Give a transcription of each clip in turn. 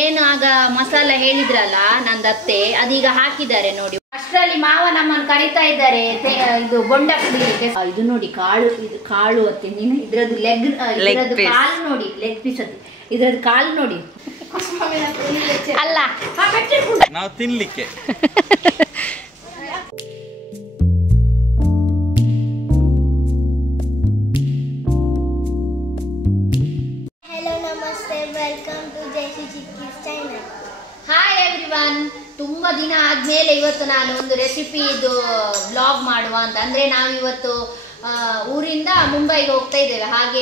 ಏನು ಆಗ ಮಸಾಲೆ ಹೇಳಿದ್ರಲ್ಲ ನಂದತ್ತೆ ಅದೀಗ ಹಾಕಿದ್ದಾರೆ ನೋಡಿ. ಅಷ್ಟರಲ್ಲಿ ಮಾವ ನಮ್ಮನ್ನು ಕರಿತಾ ಇದ್ದಾರೆ ಇದು ಬೊಂಡ ಕುಡಿಲಿಕ್ಕೆ. ಇದು ನೋಡಿ ಕಾಳು, ಇದು ಕಾಳು ಅತ್ತೆ ನೀನು ಇದ್ರದ್ದು ಇದ್ರದ್ದು ಕಾಲು ನೋಡಿ, ಲೆಗ್ ಪೀಸ್ ಅದು ಇದ್ರದ್ದು ಕಾಲು ನೋಡಿ. ಅಲ್ಲ ನಾವು ತಿನ್ಲಿಕ್ಕೆ. ಹಾಯ್ ಎವ್ರಿವನ್, ತುಂಬ ದಿನ ಆದಮೇಲೆ ಇವತ್ತು ನಾನು ಒಂದು ರೆಸಿಪಿ ಇದು ಬ್ಲಾಗ್ ಮಾಡುವ ಅಂತ. ಅಂದರೆ ನಾವು ಇವತ್ತು ಊರಿಂದ ಮುಂಬೈಗೆ ಹೋಗ್ತಾ ಇದ್ದೇವೆ, ಹಾಗೆ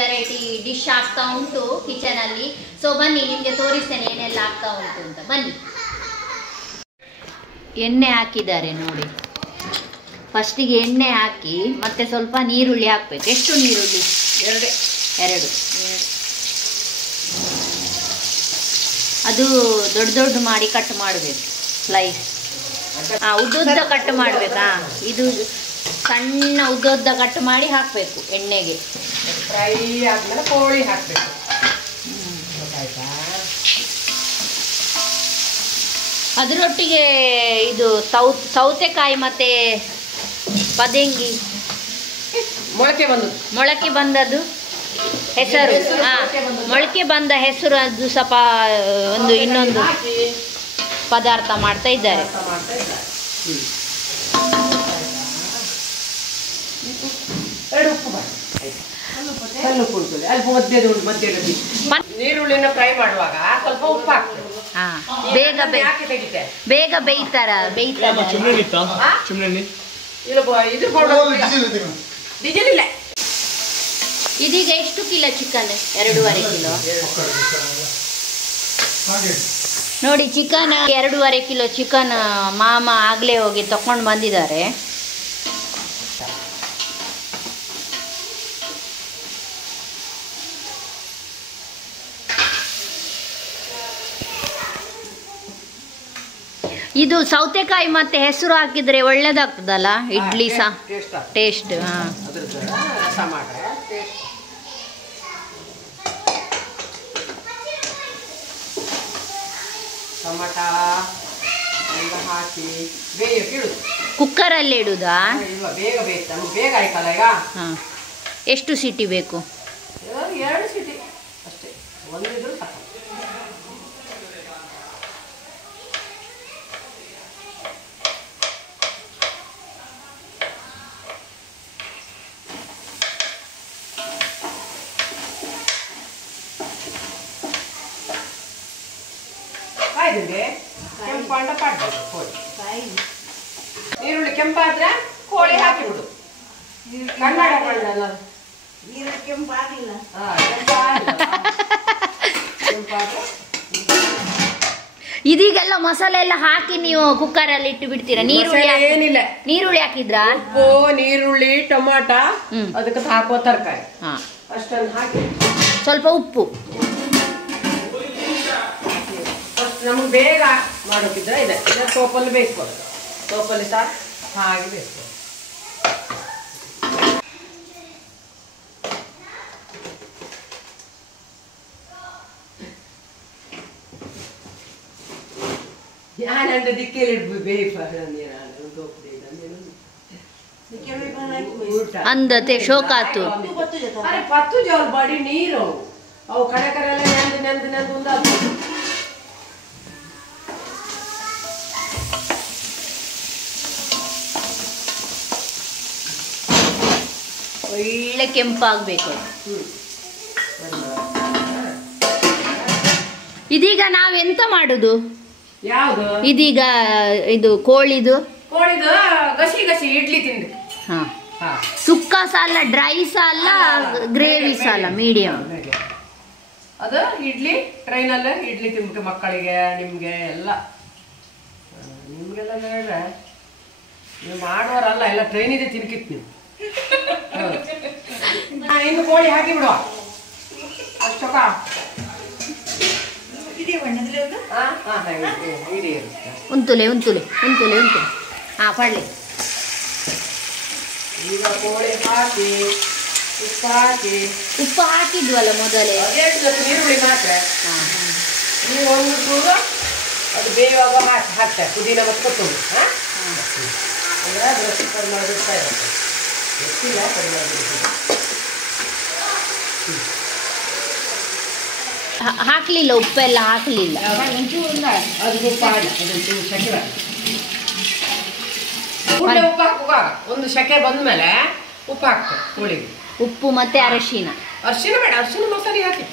ವೆರೈಟಿ ಡಿಶ್ ಆಗ್ತಾ ಉಂಟು ಕಿಚನಲ್ಲಿ. ಸೊ ಬನ್ನಿ ನಿಮಗೆ ತೋರಿಸ್ತೇನೆ ಏನೆಲ್ಲ ಆಗ್ತಾ ಉಂಟು ಅಂತ. ಬನ್ನಿ. ಎಣ್ಣೆ ಹಾಕಿದ್ದಾರೆ ನೋಡಿ. ಫಸ್ಟಿಗೆ ಎಣ್ಣೆ ಹಾಕಿ ಮತ್ತೆ ಸ್ವಲ್ಪ ನೀರುಳ್ಳಿ ಹಾಕಬೇಕು. ಎಷ್ಟು ನೀರುಳ್ಳಿ? ಎರಡು. ಅದು ದೊಡ್ಡ ಮಾಡಿ ಕಟ್ ಮಾಡಬೇಕು, ಸ್ಲೈಸ್. ಉದ್ದುದ್ದ ಕಟ್ ಮಾಡಬೇಕಾ? ಇದು ಸಣ್ಣ ಉದ್ದುದ್ದ ಕಟ್ ಮಾಡಿ ಹಾಕಬೇಕು ಎಣ್ಣೆಗೆ. ಫ್ರೈ ಆದ್ಮೇಲೆ ಕೋಳಿ ಹಾಕಬೇಕು. ಅದರೊಟ್ಟಿಗೆ ಇದು ಸೌತೆಕಾಯಿ ಮತ್ತೆ ಪದಂಗಿ ಮೊಳಕೆ ಬಂದದ್ದು ಹೆಸರು. ಮೊಳಕೆ ಬಂದ ಹೆಸರು ಅದು ಸ್ವಲ್ಪ ಒಂದು ಇನ್ನೊಂದು ಪದಾರ್ಥ ಮಾಡ್ತಾ ಇದ್ದಾರೆ. ನೀರುಳ್ಳಿನ ಫ್ರೈ ಮಾಡುವಾಗ ಸ್ವಲ್ಪ ಉಪ್ಪು ಹಾಕ್ತೇವೆ. ಬೇಗ ಬೇಯ್ತಾರ. ಡೀಸೆಲ್ ಇಲ್ಲ. ಇದೀಗ ಎಷ್ಟು ಕಿಲೋ ಚಿಕನ್? 2.5 ಕಿಲೋ ನೋಡಿ. ಚಿಕನ್ 2.5 ಕಿಲೋ ಚಿಕನ್ ಮಾಮ ಆಗಲೇ ಹೋಗಿ ತಕೊಂಡು ಬಂದಿದ್ದಾರೆ. ಇದು ಸೌತೆಕಾಯಿ ಮತ್ತೆ ಹೆಸರು ಹಾಕಿದ್ರೆ ಒಳ್ಳೇದಾಗ್ತದಲ್ಲ ಇಡ್ಲಿ ಸಹ ಟೇಸ್ಟ್. ಟೊಮಟ ಎಲ್ಲ ಹಾಕಿ ಬೇಯಕ್ಕೆ ಇಡುದು. ಕುಕ್ಕರಲ್ಲಿ ಇಡುದಾ? ಬೇಗ ಬೇಯ್ತು, ನಮ್ಗೆ ಬೇಗ ಆಯ್ತಲ್ಲ ಈಗ. ಎಷ್ಟು ಸೀಟಿ ಬೇಕು? 2 ಸೀಟಿ ಅಷ್ಟೇ, ಒಂದಿದ್ರು ಸಾಕು. ಕೆಂಪಾಂಡ ಪಾಡ್ಬೇಕು ಕೋಳಿ. ನೀರುಳ್ಳಿ ಕೆಂಪಾದ್ರೆ ಕೋಳಿ ಹಾಕಿಬಿಡು. ಕನ್ನಡ ಬಣ್ಣಲ್ಲ, ಕೆಂಪಾಗಿಲ್ಲ. ಇದೀಗೆಲ್ಲ ಮಸಾಲೆ ಎಲ್ಲ ಹಾಕಿ ನೀವು ಕುಕ್ಕರಲ್ಲಿ ಇಟ್ಟು ಬಿಡ್ತೀರಾ? ನೀರುಳ್ಳಿ ಏನಿಲ್ಲ, ನೀರುಳ್ಳಿ ಹಾಕಿದ್ರಾ? ಉಪ್ಪು, ನೀರುಳ್ಳಿ, ಟೊಮಾಟ, ಅದಕ್ಕೆ ಹಾಕುವ ತರಕಾರಿ ಅಷ್ಟನ್ನು ಹಾಕಿ ಸ್ವಲ್ಪ ಉಪ್ಪು. ನಮ್ಗೆ ಬೇಗ ಮಾಡೋಕ್ಕಿದ್ರೆ ಇದೆ. ಸೋಪಲ್ಲಿ ಬೇಯಿಸ್ಬೋದು, ಸೋಪಲ್ಲಿ ಸಹ ಹಾಗೆ ಬೇಯಿಸ್ಬೋದು. ഞാനെന്റെ ദിക്കലിട്ട് ಅಂದತೆ ಶೋಕಾತು. ಅರೆ 10 ಜೋಲ್ ಬಡಿ ನೀರು ಅವು ಕಡೆಕರೆಲ್ಲ ನೆಂದು ಉಂದಾತು. ಒಳ್ಳೆ ಕೆಂಪಾಗಬೇಕು. ಇದೀಗ ನಾವೆಂತ ಮಾಡುದು? ಯಾವುದು? ಇದೀಗ ಇದು ಕೋಳಿದು ಗಸಿ ಇಡ್ಲಿ ತಿಂದು. ಸುಕ್ಕ ಸಾಲ, ಡ್ರೈ ಸಾಲ, ಗ್ರೇವಿ ಸಾಲ, ಮೀಡಿಯಂ. ಅದು ಇಡ್ಲಿ ಟ್ರೈನಲ್ಲೇ ಇಡ್ಲಿ ತಿನ್ಬೇಕು ಮಕ್ಕಳಿಗೆ, ನಿಮ್ಗೆ ಎಲ್ಲ. ನಿಮ್ಗೆಲ್ಲ ಹೇಳಿದ್ರೆ ನೀವು ಮಾಡುವರಲ್ಲ, ಎಲ್ಲ ಟ್ರೈನಿದೆ ತಿನ್ಕಿತ್ತು ನೀವು. ಇನ್ನು ಕೋಳಿ ಹಾಕಿ ಬಿಡುವ ಅಷ್ಟೊಕ್ಕ. ಉಂತುಲೆ ಪಡ್ಲಿ. ಈಗ ಕೋಳಿ ಹಾಕಿ ಉಪ್ಪು ಹಾಕಿ ಉಪ್ಪು ಹಾಕಿದ್ವಲ್ಲ ಮೊದಲೇ. ಈರುಳ್ಳಿ ಮಾತ್ರ ನೀವು ಒಂದು ಚೂರು ಅದು ಬೇಯುವಾಗ ಹಾಕ್ತಾರೆ ಪುದೀನ ಮತ್ತು ಕೊತ್ತಂಬರಿ. ಹಾಂ, ಅಂದರೆ ಅದು ಪರಿಮಳ ಬಿಡ್ತಾ ಇರುತ್ತೆ. ಗೊತ್ತಿಲ್ಲ ಪರಿಮಳ ಬಿಡ್ತೀವಿ. ಹಾಕ್ಲಿಲ್ಲ, ಉಪ್ಪೆಲ್ಲ ಹಾಕ್ಲಿಲ್ಲ. ಅದು ಉಪ್ಪು ಹಾಕಿ ಅದೊಂಚೂರು ಸೆಕೆ ಕೂಡಲೇ ಉಪ್ಪು ಹಾಕುವಾಗ ಒಂದು ಸೆಕೆ ಬಂದಮೇಲೆ ಉಪ್ಪು ಹಾಕ್ತಾರೆ ಕೋಳಿಗೆ. ಉಪ್ಪು ಮತ್ತೆ ಅರಶಿನ. ಅರಿಶಿನ ಬೇಡ, ಅರಿಶಿನ ಮಸಾಲೆ ಹಾಕಿ.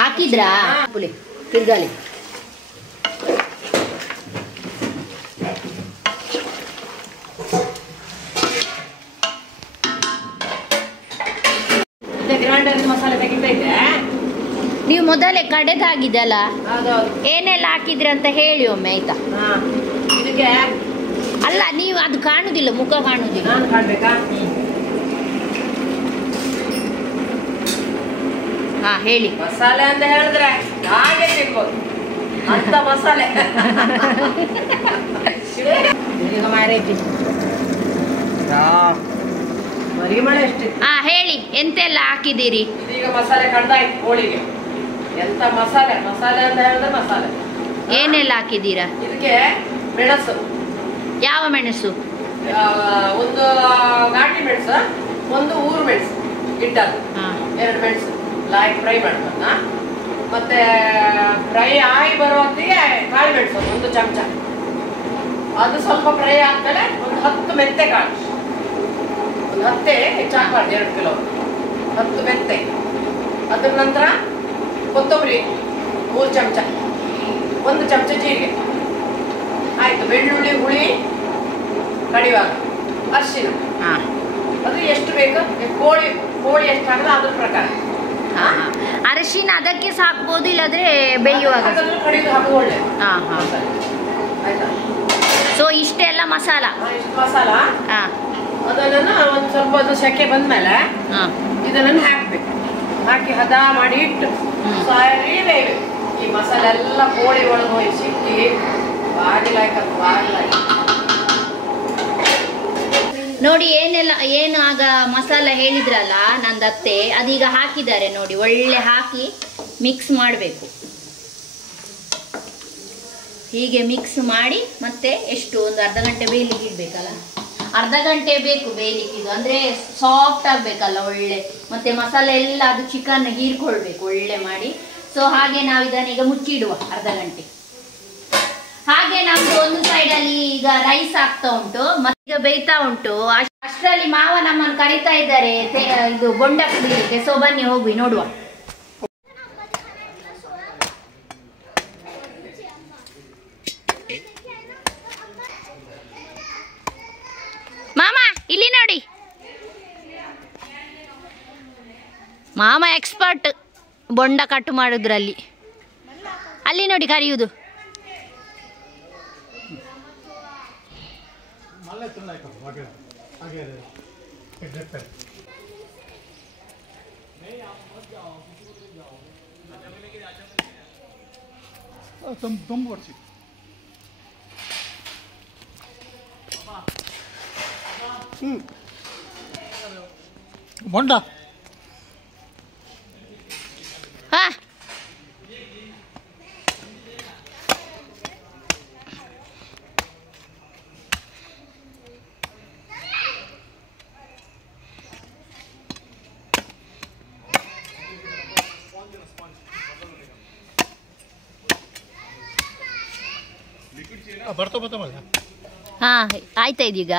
ಹಾಕಿದ್ರಾ? ಪುಳಿ ತಿರ್ಗಾಲಿ. ಗ್ರೈಂಡರ್ ಮಸಾಲೆ ತೆಗಿತೈತೆ. ನೀವು ಮೊದಲೇ ಕಡೆದಾಗಿದ್ದಲ್ಲ, ಹೌದೌದು. ಏನೆಲ್ಲ ಹಾಕಿದ್ರಿ ಅಂತ ಹೇಳಿ ಒಮ್ಮೆ ಆಯ್ತಾ? ಇದಕ್ಕೆ ಅಲ್ಲ, ನೀವು ಅದು ಕಾಣುದಿಲ್ಲ, ಮುಖ ಕಾಣುದಿಲ್ಲ. ನಾನು ಕಾಣ್ಬೇಕಾ? ಹಾ ಹೇಳಿ. ಮಸಾಲೆ ಅಂತ ಹೇಳಿದ್ರೆ ಹಾಗೆ ತಿನ್ಬೋದು ಅಂತ ಮಸಾಲೆ. ಈಗ ಮಾರೈತಿ ಮರಿಮಳೆ ಎಷ್ಟಿತ್ತು. ಹಾ ಹೇಳಿ, ಎಂತೆಲ್ಲ ಹಾಕಿದ್ದೀರಿ? ಇದೀಗ ಮಸಾಲೆ ಕಡ್ದಾಯ್ತು ಕೋಳಿಗೆ. ಎಂತ ಮಸಾಲೆ ಮಸಾಲೆ ಅಂತ ಹೇಳಿದ್ರೆ ಮಸಾಲೆ. ಏನೆಲ್ಲ ಹಾಕಿದ್ದೀರಾ? ಇದಕ್ಕೆ ಮೆಣಸು. ಯಾವ ಮೆಣಸು? ಒಂದು ಘಾಟಿ ಮೆಣಸು, ಒಂದು ಊರು ಮೆಣಸು ಗಿಡ್ಡದು, 2 ಮೆಣಸು ಲಾಯಕ್ ಫ್ರೈ ಮಾಡ್ಕೊಂಡ. ಮತ್ತೆ ಫ್ರೈ ಆಗಿ ಬರುವತ್ತಿಗೆ ಕಾಳು ಮೆಣಸು 1 ಚಮಚ. ಅದು ಸ್ವಲ್ಪ ಫ್ರೈ ಆದ್ಮೇಲೆ ಒಂದು 10 ಮೆಂತೆ ಕಾಳು. ಒಂದು 10 ಹೆಚ್ಚಾಕಬಾರ್ದು, 2 ಕಿಲೋ 10 ಮೆಂತೆ. ಅದ್ರ ನಂತರ ಕೊತ್ತಂಬರಿ 3 ಚಮಚ, 1 ಚಮಚ ಜೀರಿಗೆ. ಆಯ್ತು. ಬೆಳ್ಳುಳ್ಳಿ ಹುಳಿ ಕಡಿವಾಗ, ಅರಿಶಿನ. ಅದು ಎಷ್ಟು ಬೇಕು, ಕೋಳಿ ಎಷ್ಟು ಹಾಕಿದ್ರೆ ಅದ್ರ ಪ್ರಕಾರ. ಅರಿಶಿನ ಅದಕ್ಕೆ ಸಾಕ್ಬೋದು, ಇಲ್ಲಾದ್ರೆ ಬೇಯುವಾಗ ಕಡಿದು ಹಾಕೋದು ಒಳ್ಳೆ. ಆಯ್ತಾ? ಸೊ ಇಷ್ಟೆಲ್ಲ ಮಸಾಲ. ಇಷ್ಟು ಮಸಾಲ ಅದನ್ನ ಒಂದು ಸ್ವಲ್ಪ ಅದು ಸೆಕೆ ಬಂದ್ಮೇಲೆ ಇದನ್ನ ಹಾಕ್ಬೇಕು. ಹಾಕಿ ಹದ ಮಾಡಿ ಇಟ್ಟು ಸಾರಿ ಬೇಯಬೇಕು. ಈ ಮಸಾಲೆ ಎಲ್ಲ ಕೋಳಿ ಒಳಗೆ ಹೋಗಿ ಸಿಕ್ಕಿ ಬಾಗಿಲಾಯ್ತು ಬಾಗಿಲಾಯ್ತು. ನೋಡಿ ಏನು ಆಗ ಮಸಾಲ ಹೇಳಿದ್ರಲ್ಲ ನಂದತ್ತೆ, ಅದೀಗ ಹಾಕಿದ್ದಾರೆ ನೋಡಿ. ಒಳ್ಳೆ ಹಾಕಿ ಮಿಕ್ಸ್ ಮಾಡಬೇಕು. ಹೀಗೆ ಮಿಕ್ಸ್ ಮಾಡಿ ಮತ್ತೆ ಎಷ್ಟು ಒಂದು ಅರ್ಧ ಗಂಟೆ ಬೇಯಲಿಕ್ಕೆ ಇಡ್ಬೇಕಲ್ಲ. ಅರ್ಧ ಗಂಟೆ ಬೇಕು ಬೇಯಲಿಕ್ಕೆ. ಇದು ಅಂದರೆ ಸಾಫ್ಟ್ ಆಗಬೇಕಲ್ಲ ಒಳ್ಳೆ. ಮತ್ತೆ ಮಸಾಲೆ ಎಲ್ಲ ಅದು ಚಿಕನ್ ಹೀರ್ಕೊಳ್ಬೇಕು ಒಳ್ಳೆ ಮಾಡಿ. ಸೊ ಹಾಗೆ ನಾವು ಇದನ್ನೀಗ ಮುಚ್ಚಿಡುವ ಅರ್ಧ ಗಂಟೆ. ಹಾಗೆ ನಮ್ದು ಒಂದು ಸೈಡಲ್ಲಿ ಈಗ ರೈಸ್ ಆಗ್ತಾ ಉಂಟು, ಮತ್ತೆ ಬೇಯ್ತಾ ಉಂಟು. ಅಷ್ಟರಲ್ಲಿ ಮಾವ ನಮ್ಮನ್ನು ಕರೀತಾ ಇದ್ದಾರೆ ಇದು ಬೊಂಡ ಕುಡಿಲಿಕ್ಕೆ. ಸೊ ಬನ್ನಿ ಹೋಗಿ ನೋಡುವ. ಮಾಮ ಇಲ್ಲಿ ನೋಡಿ, ಮಾಮ ಎಕ್ಸ್ಪರ್ಟ್ ಬೊಂಡ ಕಟ್ಟು ಮಾಡೋದ್ರಲ್ಲಿ. ಅಲ್ಲಿ ನೋಡಿ ಕರೆಯುವುದು. ಬೊಂಡ ಹಾ ಬರ್ತಾ ಹಾ ಆಯ್ತಾ ಇದೀಗ?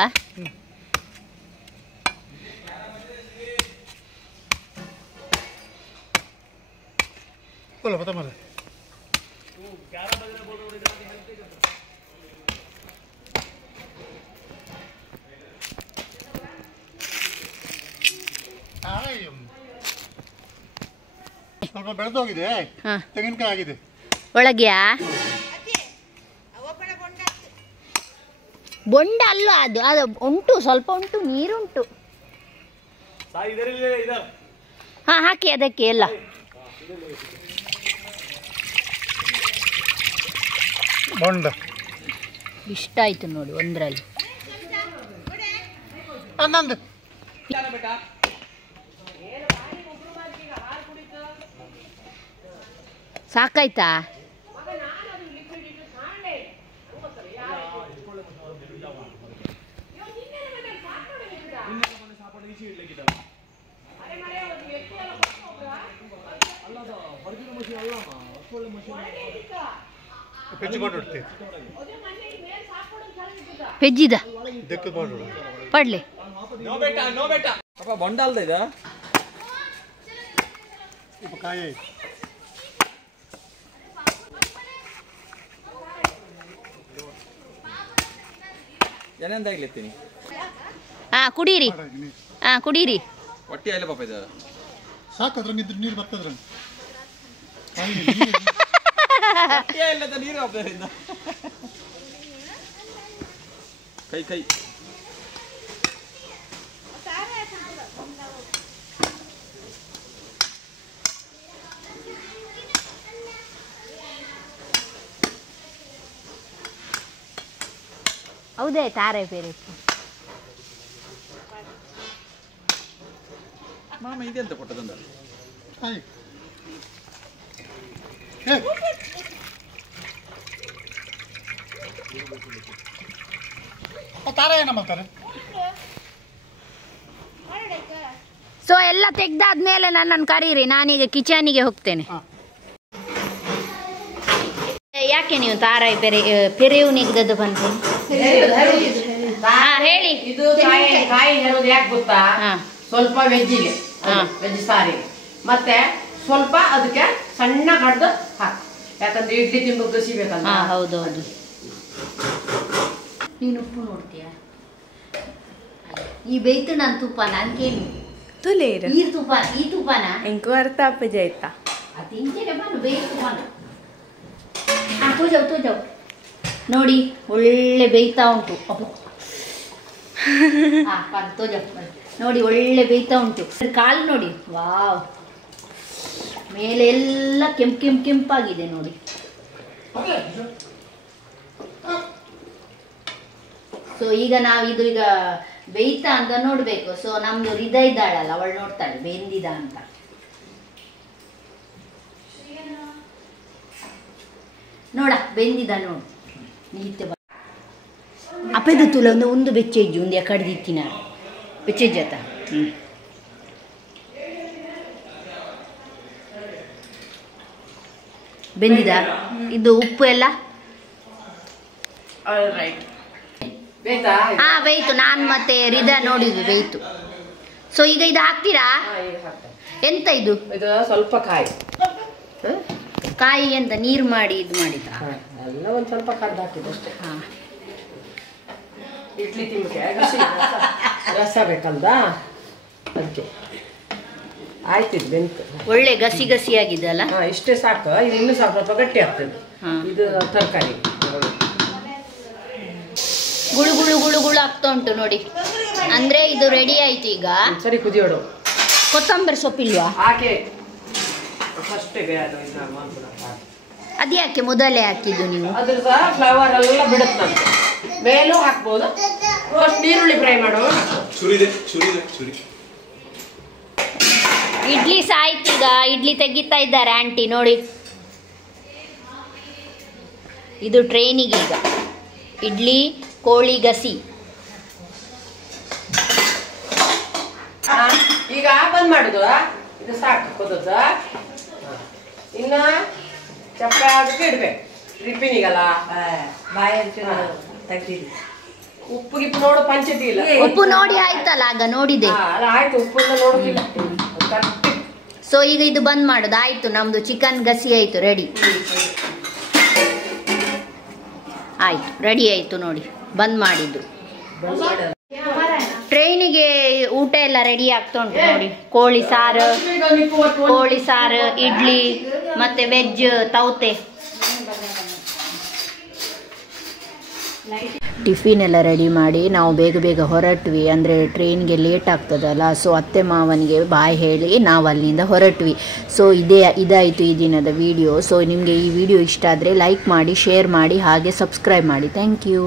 ಸ್ವಲ್ಪ ಬೆಳೆದೋಗಿದೆ, ತೆಂಗಿನಕಾಯಿ ಆಗಿದೆ ಒಳಗೆಯಾ? ಬೊಂಡ ಅಲ್ಲ ಅದು, ಅದು ಉಂಟು, ಸ್ವಲ್ಪ ಉಂಟು, ನೀರುಂಟು. ಹಾ ಹಾಕಿ ಅದಕ್ಕೆ ಎಲ್ಲ. ಬೊಂಡ ಇಷ್ಟ ಆಯ್ತು ನೋಡಿ ಒಂದ್ರಲ್ಲಿ. ಹನ್ನೊಂದು ಸಾಕಾಯ್ತಾ? ಪೆಜ್ಜಿದ ಪಡ್ಲಿ ಬೊಂಡ ಅಲ್ದ ಇದ ಏನಂದಾಗ್ಲಿತ್ತೀನಿ ಕುಡೀರಿ ಕುಡೀರಿ ಹೊಟ್ಟೆ ಆಯ್ಲ ಪಾಪ ಇದು ಸಾಕದ್ರ ನೀರು ಬರ್ತದ್ರ ಹೊಟ್ಟೆ ಇಲ್ಲದ ನೀರು ಅದರಿಂದ ಕೈ ಕೈ ಹೌದೇ ತಾರೆ ಬೇರೆ ಮಾಮ ಇದೆಂತ ಕೊಟ್ಟದಂದ ತಾರ ಏನ ಮಾಡ್ತಾರೆ ಸೊ ಎಲ್ಲ ತೆಗ್ದಾದ್ಮೇಲೆ ನನ್ನನ್ನು ಕರೀರಿ, ನಾನೀಗ ಕಿಚನಿಗೆ ಹೋಗ್ತೇನೆ. ಯಾಕೆ ನೀವು ತಾರಾಯಿ ಪೆರೆಯು ನೆಗ್ದದ್ದು ಬಂತು? ಹೇಳಿ. ಇದು ಕಾಯಿ ಹೆರೋದು ಯಾಕೆ ಗೊತ್ತಾ? ಸ್ವಲ್ಪ ವೆಜ್ಜಿಗೆ, ವೆಜ್ ಸಾರಿಗೆ, ಮತ್ತೆ ಸ್ವಲ್ಪ ಅದಕ್ಕೆ ಸಣ್ಣ ಕಡ್ದು ಹಾಕಿ, ಯಾಕಂದ್ರೆ ಇಡ್ಲಿ ತಿಂಬ ಗಸಿಬೇಕಲ್ಲ. ಹೌದೌದು. ನೀನು ಉಪ್ಪು ನೋಡ್ತೀಯ? ಈ ಬೇಯ್ತು ನನ್ನ ತುಪ್ಪ ನಾನ್ಕೇನು ತುಲೇರು ಈ ತುಪ್ಪನ ಎಂಕು ಅರ್ಥ ಅಪ್ಪ ಜೈತಾ ಅದು ಇಂಚೆನೆ ಬಂದು ಬೇಯ್ತು ತುಪ್ಪನ ತೋಜವು ನೋಡಿ ಒಳ್ಳೆ ಬೇಯ್ತಾ ಉಂಟು. ತೋಜವು ನೋಡಿ ಒಳ್ಳೆ ಬೇಯ್ತಾ ಉಂಟು. ಕಾಲು ನೋಡಿ, ವಾವ್, ಮೇಲೆ ಎಲ್ಲ ಕೆಂಪಾಗಿದೆ ನೋಡಿ. ಸೊ ಈಗ ನಾವಿದು ಈಗ ಬೇಯ್ತಾ ಅಂತ ನೋಡ್ಬೇಕು. ಸೊ ನಮ್ದು ಹೃದಯ ಇದ್ದಾಳಲ್ಲ, ಅವಳು ನೋಡ್ತಾಳೆ ಬೆಂದಿದ ಅಂತ. ನೋಡ ಬೆಂದಿದ ನೋಡು ನೀತೆ ಅಪೆದು ತುಲ ಒಂದು ಬೆಚ್ಚೆಜ್ಜು ಒಂದು ಕಡ್ದಿತ್ತಿನ ಬೆಚ್ಚೆಜ್ಜತ. ಬೆಂದಿದ ಇದು ಉಪ್ಪು ಎಲ್ಲ ಬೇಯ್ತು. ನಾನು ಮತ್ತೆ ಹೃದಯ ನೋಡಿದ್ವಿ ಬೇಯ್ತು. ಸೊ ಈಗ ಇದು ಹಾಕ್ತೀರಾ? ಎಂತ ಇದು? ಸ್ವಲ್ಪ ಕಾಯಿ ಎಂತ ನೀರು ಮಾಡಿ ಇದು ಮಾಡಿದ ಎಲ್ಲ ಒಂದ್ ಸ್ವಲ್ಪ ಕಡ್ದು ಹಾಕಿದ್ದು ಅಷ್ಟೇ. ಇಡ್ಲಿ ತಿಂಬಕ್ಕೆ ರಸ ಬೇಕಲ್ದ, ಅದಕ್ಕೆ ಆಯ್ತಿದ್ ಬೆಂತು. ಒಳ್ಳೆ ಗಸಿ ಗಸಿ ಆಗಿದಲ್ಲ. ಇಷ್ಟೇ ಸಾಕು. ಇದು ಇನ್ನೂ ಸ್ವಲ್ಪ ಗಟ್ಟಿ ಆಗ್ತದೆ. ಇದು ತರಕಾರಿ ಗುಳು ಗುಳು ಗುಳು ಗುಳು ಆಗ್ತಾ ಉಂಟು ನೋಡಿ. ಅಂದ್ರೆ ಇದು ರೆಡಿ ಆಯ್ತು. ಈಗ ಸರಿ ಕುದಿಯೋಡು. ಕೊತ್ತಂಬರಿ ಸೊಪ್ಪಿಲ್ವಾ? ಹಾಕಿ ಅದ್ಯಾಕೆ ಮೊದಲೇ ಹಾಕಿದ್ದು ನೀವು? ಅದ್ರ ಸಹ ಫ್ಲವರ್ ಎಲ್ಲ ಬಿಡುತ್ತಂತೆ, ಮೇಲೂ ಹಾಕ್ಬೋದು. ನೀರುಳ್ಳಿ ಫ್ರೈ ಮಾಡುವ. ಇಡ್ಲಿ ಸಾಯ್ತು. ಈಗ ಇಡ್ಲಿ ತೆಗಿತಾ ಇದ್ದಾರೆ ಆಂಟಿ ನೋಡಿ. ಇದು ಟ್ರೈನಿಗೆ ಈಗ ಇಡ್ಲಿ ಕೋಳಿ ಗಸಿ. ಈಗ ಬಂದ್ ಮಾಡುದು. ಇದು ಸಾಕು ಕುದದ. ಇನ್ನ ಚಪ್ಪೆ ಅದಕ್ಕೆ ಇಡ್ಬೇಕು ರಿಪಿನಿಗಲ್ಲ. ಉಪ್ಪು ಗಿಪ್ಪು ನೋಡು, ಪಂಚಾಯತಿ ಇಲ್ಲ. ಉಪ್ಪು ನೋಡಿ ಆಯ್ತಲ್ಲ, ಆಗ ನೋಡಿದೆ. ಆಯ್ತು, ಉಪ್ಪನ್ನ ನೋಡುದಿಲ್ಲ. ಸೊ ಈಗ ಇದು ಬಂದ್ ಮಾಡುದು ಆಯ್ತು. ನಮ್ದು ಚಿಕನ್ ಗಸಿ ಆಯ್ತು, ರೆಡಿ ಆಯ್ತು, ರೆಡಿ ಆಯ್ತು ನೋಡಿ. ಬಂದ್ ಮಾಡಿದ್ದು. ಟ್ರೈನಿಗೆ ಊಟ ಎಲ್ಲ ರೆಡಿ ಆಗ್ತಾ ಉಂಟು ನೋಡಿ. ಕೋಳಿ ಸಾರು, ಇಡ್ಲಿ ಮತ್ತೆ ವೆಜ್ ತೌತೆ. ಟಿಫಿನ್ ಎಲ್ಲ ರೆಡಿ ಮಾಡಿ ನಾವು ಬೇಗ ಹೊರಟ್ವಿ. ಅಂದರೆ ಟ್ರೈನ್ಗೆ ಲೇಟ್ ಆಗ್ತದಲ್ಲ. ಸೊ ಅತ್ತೆ ಮಾವನಿಗೆ ಬಾಯ್ ಹೇಳಿ ನಾವು ಅಲ್ಲಿಂದ ಹೊರಟ್ವಿ. ಸೊ ಇದಾಯಿತು ಈ ದಿನದ ವಿಡಿಯೋ. ಸೊ ನಿಮಗೆ ಈ ವಿಡಿಯೋ ಇಷ್ಟ ಆದರೆ ಲೈಕ್ ಮಾಡಿ, ಶೇರ್ ಮಾಡಿ, ಹಾಗೆ ಸಬ್ಸ್ಕ್ರೈಬ್ ಮಾಡಿ. Thank you.